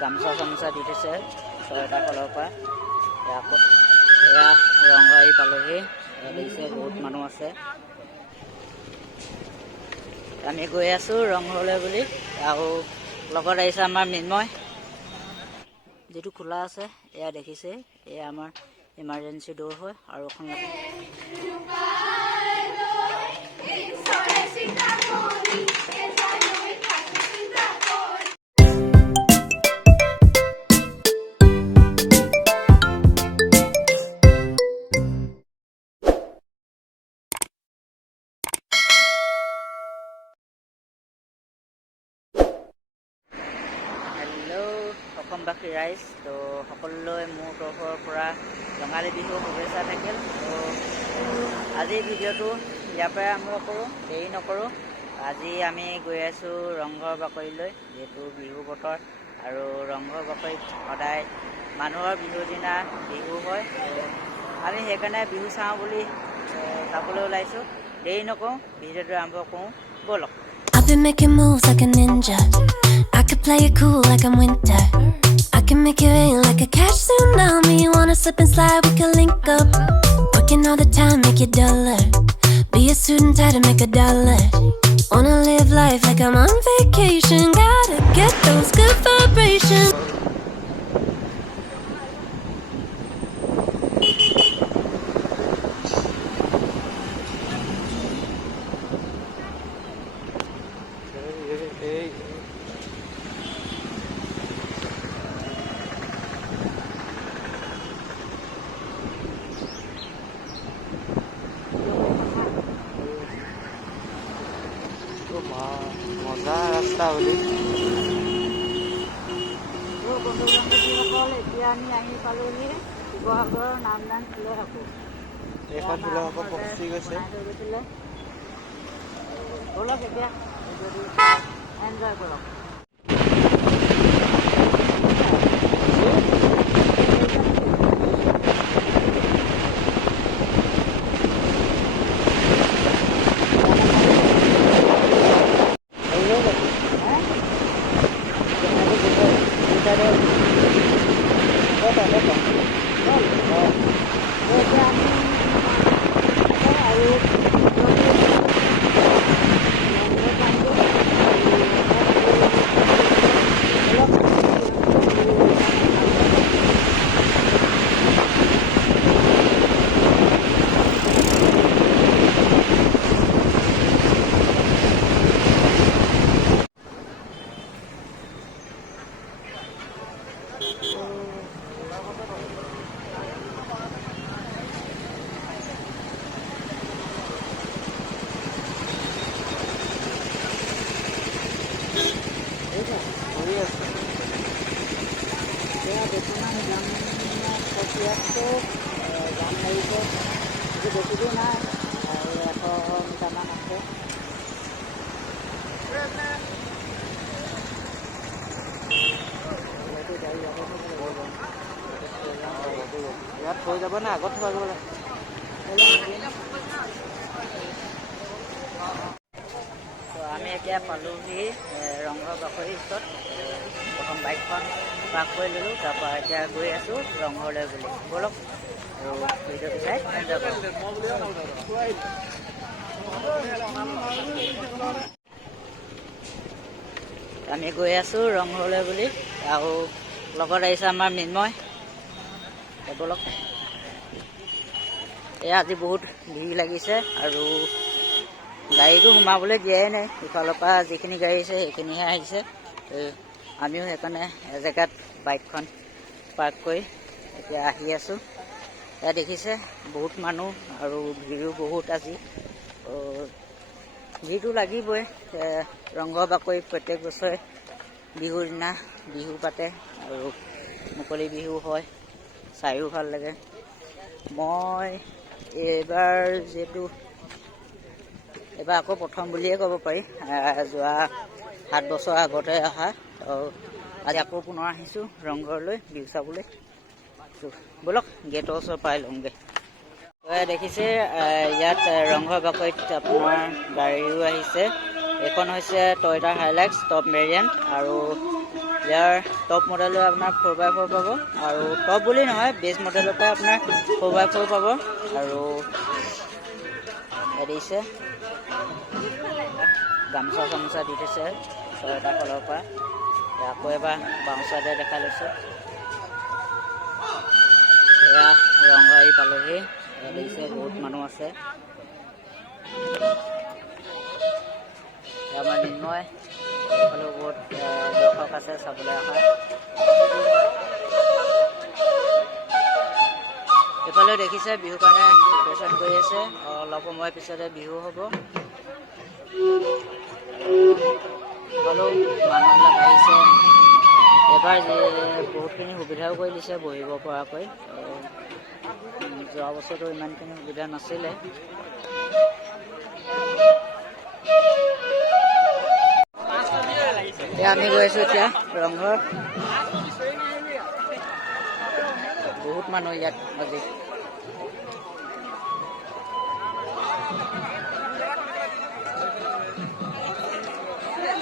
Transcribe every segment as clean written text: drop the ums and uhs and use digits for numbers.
গামোচা চামোচা দি থৈছে চৰকাৰ ফালৰ পৰা। এয়া ৰংঘৰ আহি পালোহি। দেখিছে বহুত মানুহ আছে। আমি গৈ আছোঁ ৰংঘৰলৈ বুলি। আৰু লগত আহিছে আমাৰ মৃন্ময়, যিটো খোলা আছে। এয়া দেখিছে, এয়া আমাৰ ইমাৰ্জেঞ্চি ডোৰ হয়। আৰু এখন অসমবাসী ৰাইজ, তো সকলোলৈ মোৰ তৰফৰ পৰা ৰঙালী বিহু শুভেচ্ছা থাকিল। তো আজিৰ ভিডিঅ'টো ইয়াৰ পৰাই আৰম্ভ কৰোঁ, দেৰি নকৰোঁ। আজি আমি গৈ আছোঁ ৰংঘৰ বাকৰিলৈ, যিহেতু বিহু বতৰ। আৰু ৰংঘৰ বাকৰিত সদায় মানুহৰ বিহুৰ দিনা বিহু হয়। আমি সেইকাৰণে বিহু চাওঁ বুলি চাবলৈ ওলাইছোঁ। দেৰি নকৰোঁ, ভিডিঅ'টো আৰম্ভ কৰোঁ, ব'লক। I've been making moves like a ninja. I could play it cool like I'm winter. I can make it rain like a cash tsunami. You wanna slip and slide, we can link up. Working all the time, make it dollar. Be a student, try to make a dollar. Wanna live life like I'm on vacation. Gotta get those good vibrations. মজা ৰাস্তা বুলি বন্ধুবান্ধৱীসকল, এতিয়া আমি আহি পালোহি শিৱসাগৰৰ নামদাং শিলশাকো। এইখন শিলশাকো পচি গৈছে। ব'লক এতিয়া এনজয় কৰক। যাম লাগিছে, বেছি দূৰ নাই, আৰু 100 মিটাৰমান আছে। ইয়াত থৈ যাব নে আগত থৈ যাব লাগে? আমি এতিয়া পালোহি ৰংঘৰ বাকৰিৰ ওচৰত। প্ৰথম বাইকখন পাৰ্ক কৰি ল'লোঁ, তাৰপৰা এতিয়া গৈ আছোঁ ৰংঘৰলৈ বুলি। ব'লক আৰু ভিডিঅ'টো চাই এনজয় কৰক। আমি গৈ আছোঁ ৰংঘৰলৈ বুলি, আৰু লগত আহিছে আমাৰ মৃন্ময়। ব'লক। এয়া আজি বহুত ভিৰ লাগিছে, আৰু গাড়ীটো সোমাবলৈ দিয়াই নাই। ইফালৰ পৰা যিখিনি গাড়ী আহিছে সেইখিনিহে আহিছে। আমিও সেইকাৰণে এজেগাত বাইকখন পাৰ্ক কৰি এতিয়া আহি আছোঁ। এয়া দেখিছে বহুত মানুহ, আৰু ভিৰো বহুত আজি। ভিৰটো লাগিবই। ৰংঘৰ বাকৰিত প্ৰত্যেক বছৰে বিহুৰ দিনা বিহু পাতে, আৰু মুকলি বিহু হয়, চাইও ভাল লাগে। মই এইবাৰ আকৌ প্ৰথম বুলিয়ে ক'ব পাৰি। যোৱা 7 বছৰ আগতে অহা, আজি আকৌ পুনৰ আহিছোঁ ৰংঘৰলৈ বিহু চাবলৈ। ব'লক গেটৰ ওচৰ পাই লওঁগৈ। দেখিছে ইয়াত ৰংঘৰ বাকৰিত আপোনাৰ গাড়ীও আহিছে। এইখন হৈছে টয়টা হাইলাক্স টপ ভেৰিয়েণ্ট, আৰু ইয়াৰ টপ মডেলৰ আপোনাৰ 4x4 পাব আৰু টপ বুলি নহয় বেছ মডেলৰ পৰা আপোনাৰ 4x4 পাব আৰু দিছে গামোচা চামোচা দি থৈছে ছয়টা ফালৰ পৰা আকৌ এবাৰ বাউচাতে দেখা লৈছে এয়া ৰংঘৰ পালেহি দিছে বহুত মানুহ আছে আমাৰ নিৰ্ণয় এইফালেও বহুত দৰ্শক আছে চাবলৈ অহা এইফালে দেখিছে বিহু কাৰণে প্ৰিপাৰেশ্যন কৰি আছে অলপ সময় পিছতে বিহু হ'ব হ'লেও মানুহবিলাক আহিছে এবাৰ বহুতখিনি সুবিধাও কৰি দিছে বহিব পৰাকৈ যোৱা বছৰতো ইমানখিনি সুবিধা নাছিলে আমি গৈ আছোঁ এতিয়া ৰংঘৰ বহুত মানুহ ইয়াত আজি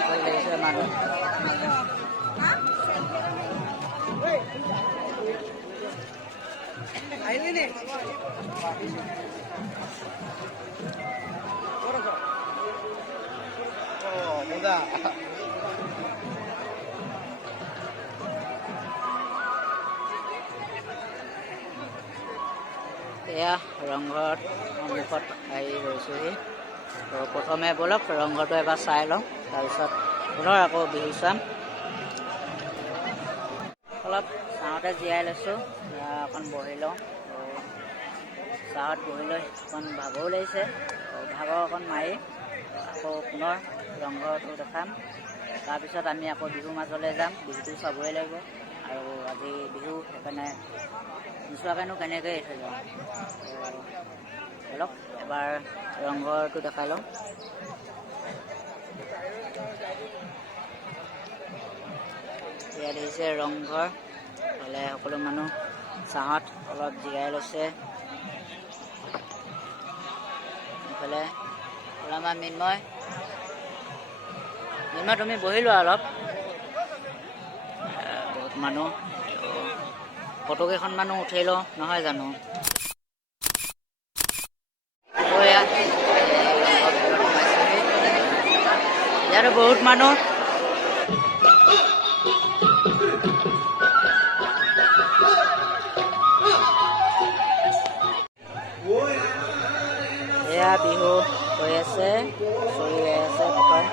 ভাল লাগিছে মানুহ এয়া ৰংঘৰত সন্মুখত আহি গৈছোঁহি তো প্ৰথমে ব'লক ৰংঘৰটো এবাৰ চাই লওঁ তাৰপিছত পুনৰ আকৌ বিহু চাম অলপ চাওঁতে জীয়াই লৈছোঁ অকণ বহি লওঁ চাহত বহি লৈ অকণ ভাগৰো লাগিছে ভাগৰ অকণ মাৰি আকৌ পুনৰ ৰংঘৰটো দেখাম তাৰপিছত আমি আকৌ বিহুৰ মাজলৈ যাম বিহুটো চাবই লাগিব আৰু আজি বিহু সেইকাৰণে নোচোৱাকৈনো কেনেকৈ থৈ যাওঁ ব'লক এবাৰ ৰংঘৰটো দেখাই লওঁ ইয়াত আহিছে ৰংঘৰ হ'লে সকলো মানুহ চাহত অলপ জিৰাই লৈছে এইফালে আমাৰ মৃন্ময় তুমি বহি লোৱা অলপ বহুত মানুহ ফটো কেইখনমানো উঠাই লওঁ নহয় জানো ইয়াতো বহুত মানুহ এয়া বিহু হৈ আছে চলি আছে প্ৰথম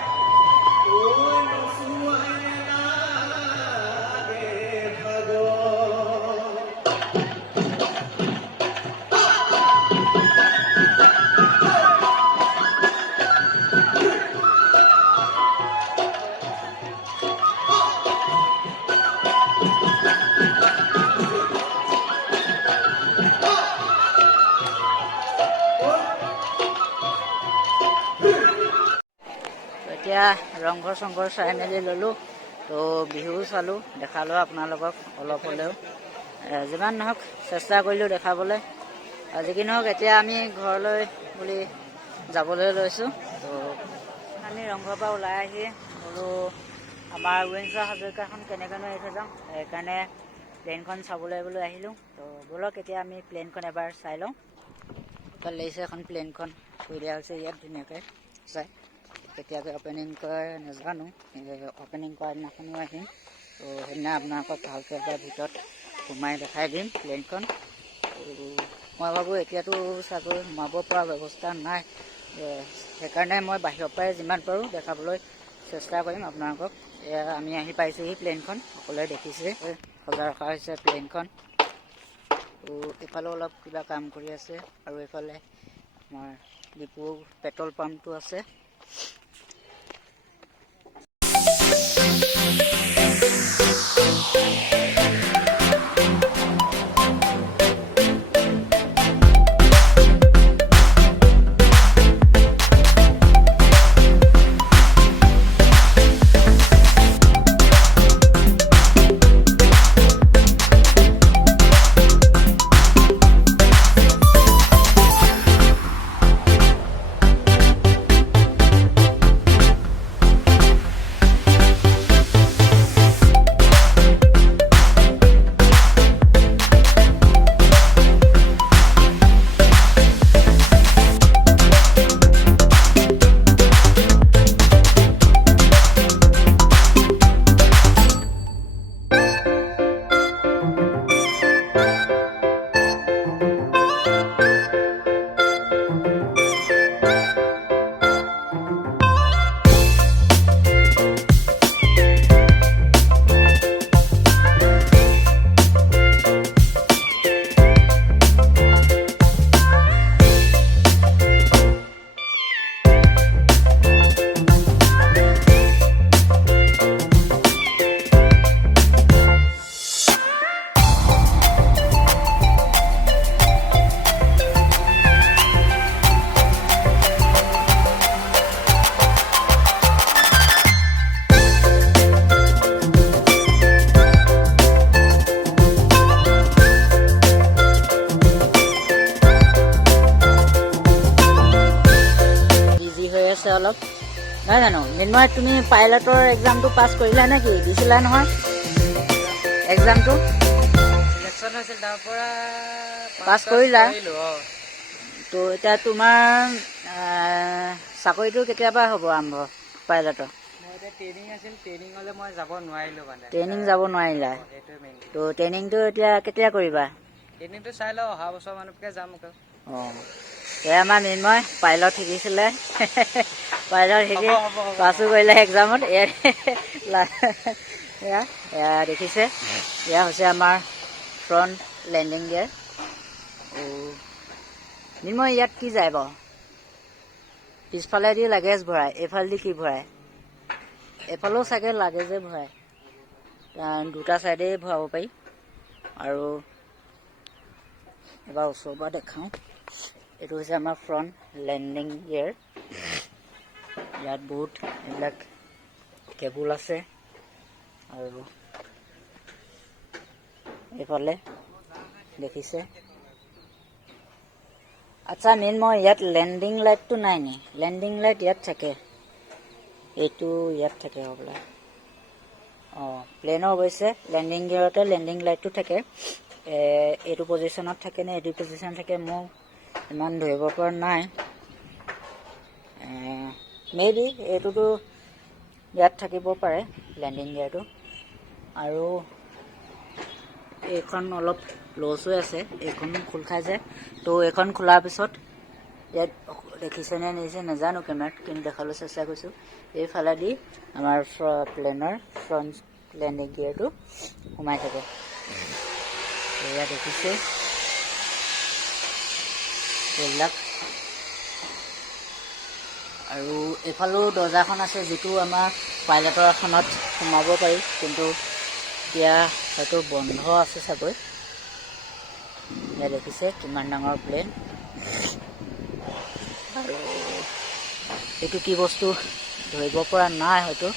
এতিয়া ৰংঘৰ চংঘৰ চাই মেলি ল'লোঁ তো বিহু চালোঁ দেখালোঁ আপোনালোকক অলপ হ'লেও যিমান নহওক চেষ্টা কৰিলোঁ দেখাবলৈ যি কি নহওক এতিয়া আমি ঘৰলৈ বুলি যাবলৈ লৈছোঁ তো আমি ৰংঘৰৰ পৰা ওলাই আহি বোলো আমাৰ ৱেঞ্চা হাজৰিকাখন কেনেকৈনো এৰি থৈ যাওঁ সেইকাৰণে প্লেনখন চাবলৈ বুলি আহিলোঁ তো ব'লক এতিয়া আমি প্লেনখন এবাৰ চাই লওঁ ভাল লাগিছে এখন প্লেনখন থৈ দিয়া হৈছে ইয়াত ধুনীয়াকৈ চাই কেতিয়াকৈ অ'পেনিং কৰে নাজানো অ'পেনিং কৰাৰ দিনাখনো আহিম তো সেইদিনা আপোনালোকক ভালকৈ এবাৰ ভিতৰত সোমাই দেখাই দিম প্লেনখন মই ভাবোঁ এতিয়াতো চাগৈ সোমাব পৰা ব্যৱস্থা নাই সেইকাৰণে মই বাহিৰৰ পৰাই যিমান পাৰোঁ দেখাবলৈ চেষ্টা কৰিম আপোনালোকক এয়া আমি আহি পাইছোঁহি প্লেনখন সকলোৱে দেখিছে সজাই ৰখা হৈছে প্লেনখন তো এইফালেও অলপ কিবা কাম কৰি আছে আৰু এইফালে আমাৰ ডিপু পেট্ৰল পাম্পটো আছে আছে অলপ নহয় জানো মৃন্ময় তুমি পাইলটৰ এক্সামটো পাছ কৰিলা নেকি দিছিলা নহয় এক্সামটো সিলেকশ্যন হৈছিল তাৰ পৰা পাছ কৰিলা কৰিলোঁ তো এতিয়া তোমাৰ চাকৰিটো কেতিয়াবা হ'ব আৰম্ভ পাইলটৰ মই এতিয়া ট্ৰেইনিং আছিল ট্ৰেইনিং হ'লে মই যাব নোৱাৰিলোঁ মানে ট্ৰেইনিং যাব নোৱাৰিলা সেইটোৱে মেইন তো ট্ৰেইনিংটো এতিয়া কেতিয়া কৰিবা ট্ৰেইনিংটো চাই লওঁ অহা বছৰ মানতকৈ যাম আকৌ অঁ এই আমাৰ মৃন্ময় পাইলট শিকিছিলে পাইলট শিকি পাছো কৰিলে এক্সামত এয়া দেখিছে এয়া হৈছে আমাৰ ফ্ৰণ্ট লেণ্ডিং গিয়াৰ মৃন্ময় ইয়াত কি যায় বাৰু পিছফালেদি লাগেজ ভৰাই এইফালেদি কি ভৰাই এইফালেও চাগে লাগেজে ভৰাই দুটা চাইডেই ভৰাব পাৰি আৰু এবাৰ ওচৰৰ পৰা দেখাওঁ এইটো হৈছে আমাৰ ফ্ৰণ্ট লেণ্ডিং গিয়াৰ ইয়াত বহুত এইবিলাক কেবুল আছে আৰু এইফালে দেখিছে আচ্ছা মৃন্ময় ইয়াত লেণ্ডিং লাইটটো নাই নি লেণ্ডিং লাইট ইয়াত থাকে এইটো ইয়াত থাকে হ'বলা অঁ প্লেনৰ অৱশ্যে লেণ্ডিং গিয়াৰতে লেণ্ডিং লাইটটো থাকে এইটো পজিশ্যনত থাকে নে এইটো পজিশ্যন থাকে মোক ইমান ধৰিব পৰা নাই মেবি এইটোতো ইয়াত থাকিব পাৰে লেণ্ডিং গিয়াৰটো আৰু এইখন অলপ লছ হৈ আছে এইখন খোল খাই যায় তো এইখন খোলাৰ পিছত ইয়াত দেখিছেনে নিছে নাজানো কেমেৰাত কিন্তু দেখাবলৈ চেষ্টা কৰিছোঁ এইফালেদি আমাৰ প্লেনৰ ফ্ৰণ্ট লেণ্ডিং গিয়াৰটো সোমাই থাকে এয়া দেখিছে এইবিলাক আৰু এইফালেও দৰ্জাখন আছে যিটো আমাৰ পাইলটৰ এখনত সোমাব পাৰি কিন্তু এতিয়া হয়তো বন্ধ আছে চাগৈ এয়া দেখিছে কিমান ডাঙৰ প্লেন আৰু এইটো কি বস্তু ধৰিব পৰা নাই হয়তো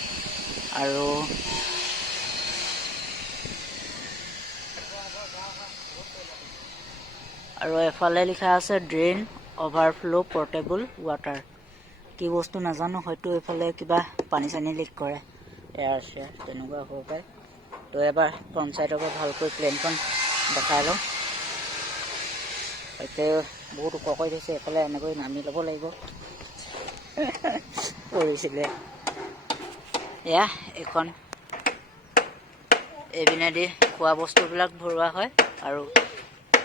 আৰু এফালে লিখা আছে ড্ৰেইন অভাৰফ্ল' পৰ্টেবল ৱাটাৰ কি বস্তু নাজানো হয়তো এইফালে কিবা পানী চানী লিক কৰে এয়াৰ চেয়াৰ তেনেকুৱা হ'ব পাৰে তো এবাৰ ফ্ৰণ্ট চাইডৰ পৰা ভালকৈ প্লেনখন দেখাই লওঁ হয়তো বহুত ওখ কৰি থৈছে এইফালে এনেকৈ নামি ল'ব লাগিব কৰিছিলে এয়া এইখন এইপিনেদি খোৱা বস্তুবিলাক ভৰোৱা হয় আৰু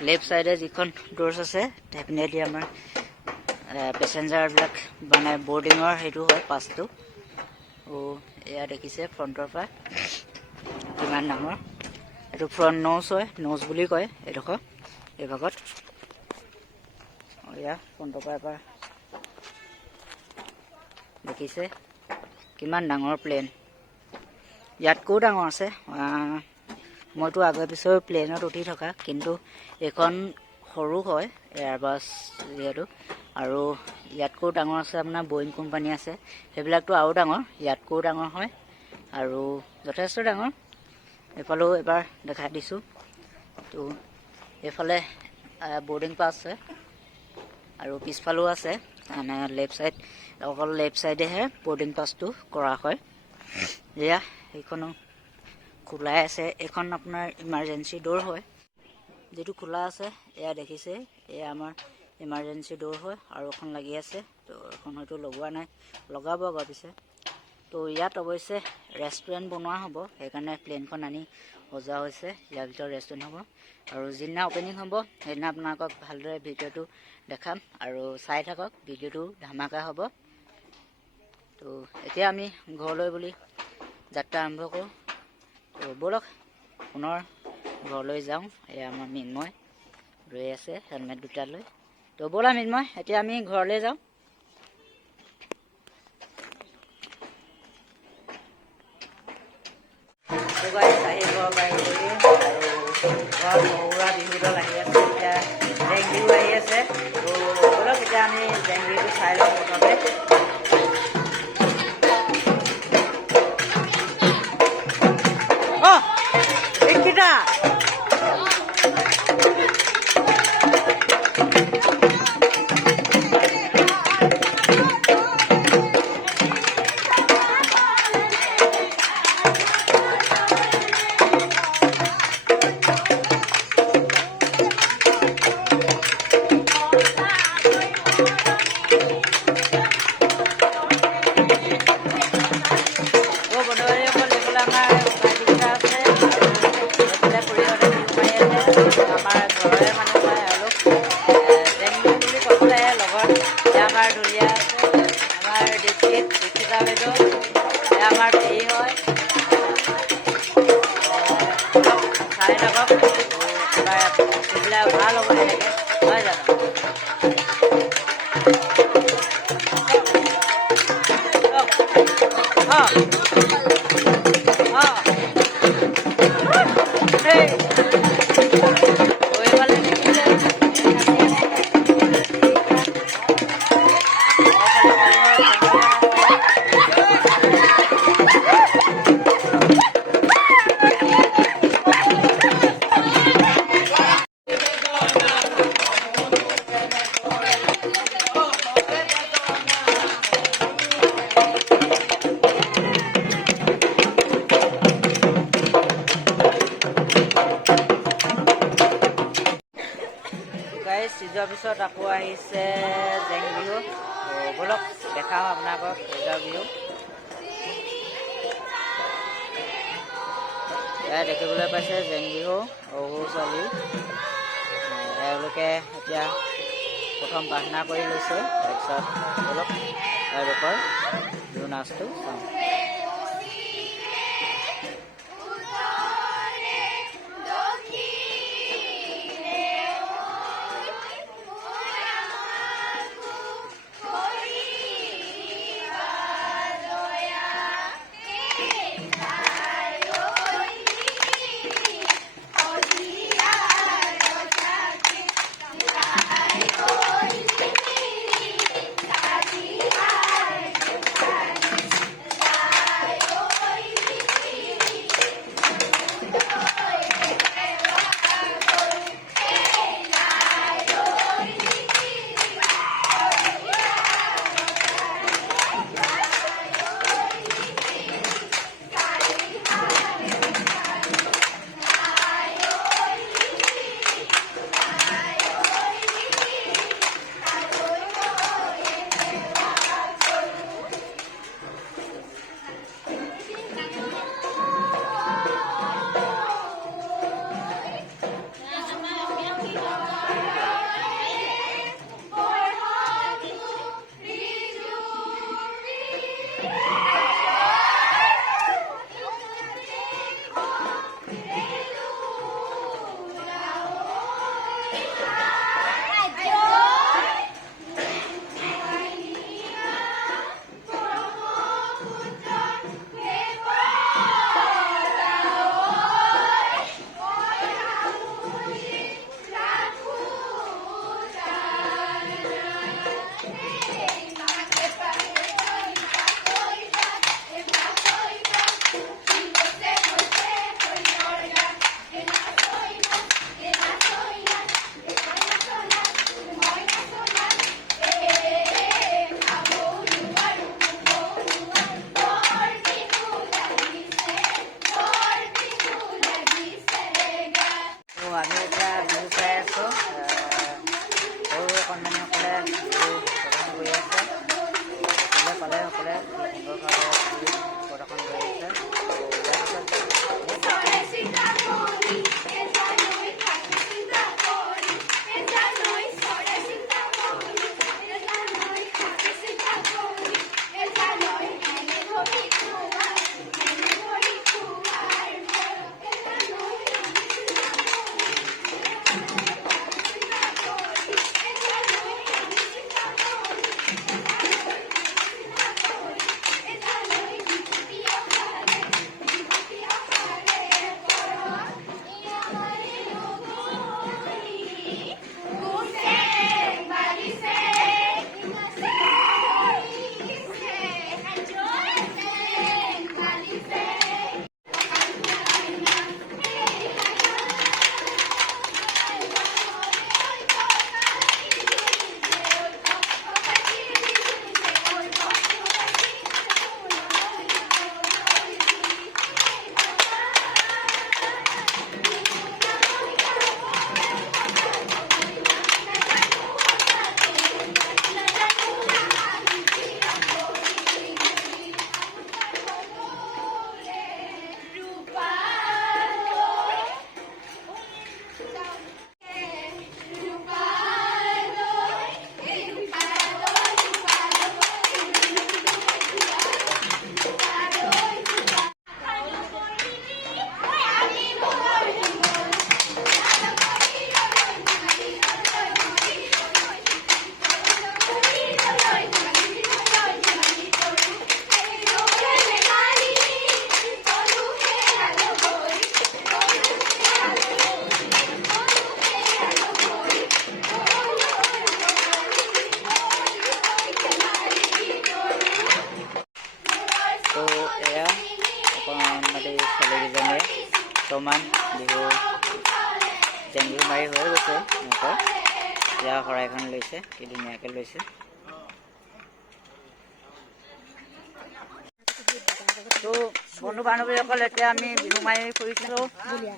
লেফ্ট চাইডে যিখন ড'ৰ্ছ আছে সেইপিনেদি আমাৰ পেচেঞ্জাৰবিলাক মানে বৰ্ডিঙৰ সেইটো হয় পাছটো এয়া দেখিছে ফ্ৰণ্টৰ পৰা কিমান ডাঙৰ এইটো ফ্ৰণ্ট ন'জ হয় ন'জ বুলি কয় এইডোখৰ এই ভাগত এয়া ফ্ৰণ্টৰ পৰা এবাৰ দেখিছে কিমান ডাঙৰ প্লেন ইয়াতকৈও ডাঙৰ আছে মইতো আগে পিছৰ প্লেনত উঠি থকা কিন্তু এইখন সৰু হয় এয়াৰবাছ যিহেতু আৰু ইয়াতকৈও ডাঙৰ আছে আপোনাৰ বয়িং কোম্পানী আছে সেইবিলাকতো আৰু ডাঙৰ ইয়াতকৈও ডাঙৰ হয় আৰু যথেষ্ট ডাঙৰ এইফালেও এবাৰ দেখাই দিছোঁ তো এইফালে বৰ্ডিং পাছ আছে আৰু পিছফালেও আছে মানে লেফ্ট চাইড অকল লেফ্ট চাইডেহে বৰ্ডিং পাছটো কৰা হয় এয়া সেইখনো খোলাই আছে এইখন আপোনাৰ ইমাৰ্জেঞ্চি ড'ৰ হয় যিটো খোলা আছে এয়া দেখিছে এয়া আমাৰ ইমাৰ্জেঞ্চি ড'ৰ হয় আৰু এখন লাগি আছে তো এখন হয়তো লগোৱা নাই লগাব আগৰ পিছে তো ইয়াত অৱশ্যে ৰেষ্টুৰেণ্ট বনোৱা হ'ব সেইকাৰণে প্লেনখন আনি সজোৱা হৈছে ইয়াৰ ভিতৰত ৰেষ্টুৰেণ্ট হ'ব আৰু যিদিনা অপেনিং হ'ব সেইদিনা আপোনালোকক ভালদৰে ভিডিঅ'টো দেখাম আৰু চাই থাকক ভিডিঅ'টো ধামাকা হ'ব তো এতিয়া আমি ঘৰলৈ বুলি যাত্ৰা আৰম্ভ কৰোঁ তো ব'লক পুনৰ ঘৰলৈ যাওঁ এয়া আমাৰ মৃন্ময় ৰৈ আছে হেলমেট দুটা লৈ তো ব'লা মৃন্ময় এতিয়া আমি ঘৰলৈ যাওঁ আহিব গাড়ী ঘৰত সৰুৰা বিহু দল আহি আছে এতিয়া জেংবিহু আহি আছে তো ব'লক এতিয়া আমি জেংবিহুটো চাই লওঁ প্ৰথমতে এইকেইটা চাই থাকক পূৰা এইবিলাক ভাল হ'ব এনেকৈ নহয় জানো গাইজ সিজোৱাৰ পিছত আকৌ আহিছে জেং বিহু ব'লক দেখাওঁ আপোনালোকক সিজোৱাৰ বিহু এয়া দেখিবলৈ পাইছে জেং বিহু সৰু ছোৱালী এওঁলোকে এতিয়া প্ৰথম প্ৰাৰ্থনা কৰি লৈছে তাৰপিছত ব'লক এওঁলোকৰ বিহু নাচটো চাওঁ বৰ্তমান বিহু জেংবিহু মাৰি হৈ গৈছে সিহঁতৰ এতিয়া শৰাইখন লৈছে কি ধুনীয়াকৈ লৈছে তো বন্ধু বান্ধৱীসকল এতিয়া আমি বিহু মাৰি ফুৰিছিলোঁ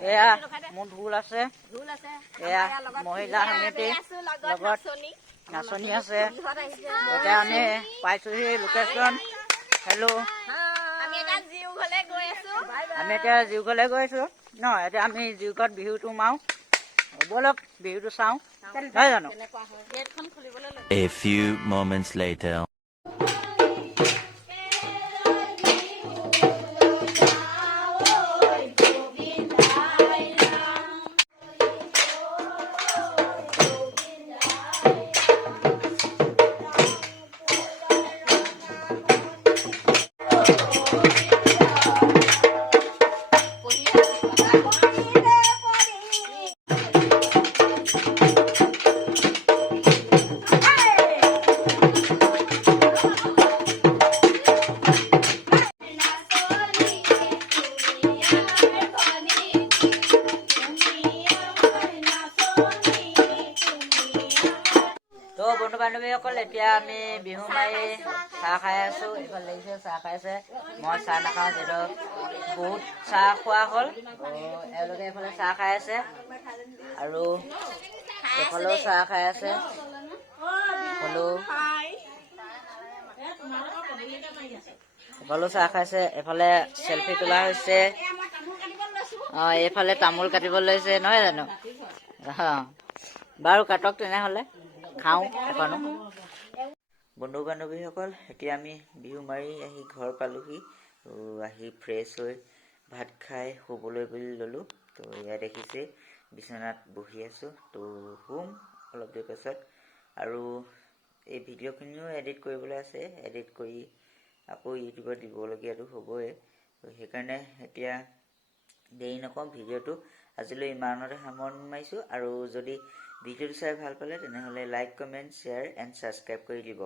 এয়া মোৰ ঢোল আছে এয়া মহিলা সমিতিৰ লগত নাচনি আছে এতিয়া আমি পাইছোঁহি লোকেশ্যন হেল্ল' আমি এতিয়া জিউকলৈ গৈ আছোঁ ন এতিয়া আমি জিউকত বিহুটো মাৰোঁ ব'লক বিহুটো চাওঁ নহয় জানো A few moments later. তো বন্ধু বান্ধৱীসকল এতিয়া আমি বিহু মাৰি চাহ খাই আছোঁ এইফালে লাগিছে চাহ খাইছে মই চাহ নাখাওঁ যিহেতু বহুত চাহ খোৱা হ'ল এওঁলোকে এইফালে চাহ খাই আছে আৰু এইফালেও চাহ খাই আছে এইফালেও চাহ খাইছে এফালে চেলফি তোলা হৈছে এইফালে তামোল কাটিব লৈছে নহয় জানো বাৰু কাটক তেনেহ'লে খাওঁ এখনো বন্ধু বান্ধৱীসকল এতিয়া আমি বিহু মাৰি আহি ঘৰ পালোহি আহি ফ্ৰেছ হৈ ভাত খাই শুবলৈ বুলি ল'লোঁ তো এয়া দেখিছে বিচনাত বহি আছোঁ তো শুম অলপ দেৰি পাছত আৰু এই ভিডিঅ'খিনিও এডিট কৰিবলৈ আছে এডিট কৰি আকৌ ইউটিউবত দিবলগীয়াটো হ'বই সেইকাৰণে এতিয়া দেৰি নকওঁ ভিডিঅ'টো আজিলৈ ইমানতে সামৰণি মাৰিছোঁ আৰু যদি ভিডিঅ'টো চাই ভাল পালে তেনেহ'লে like comment share and subscribe কৰি দিব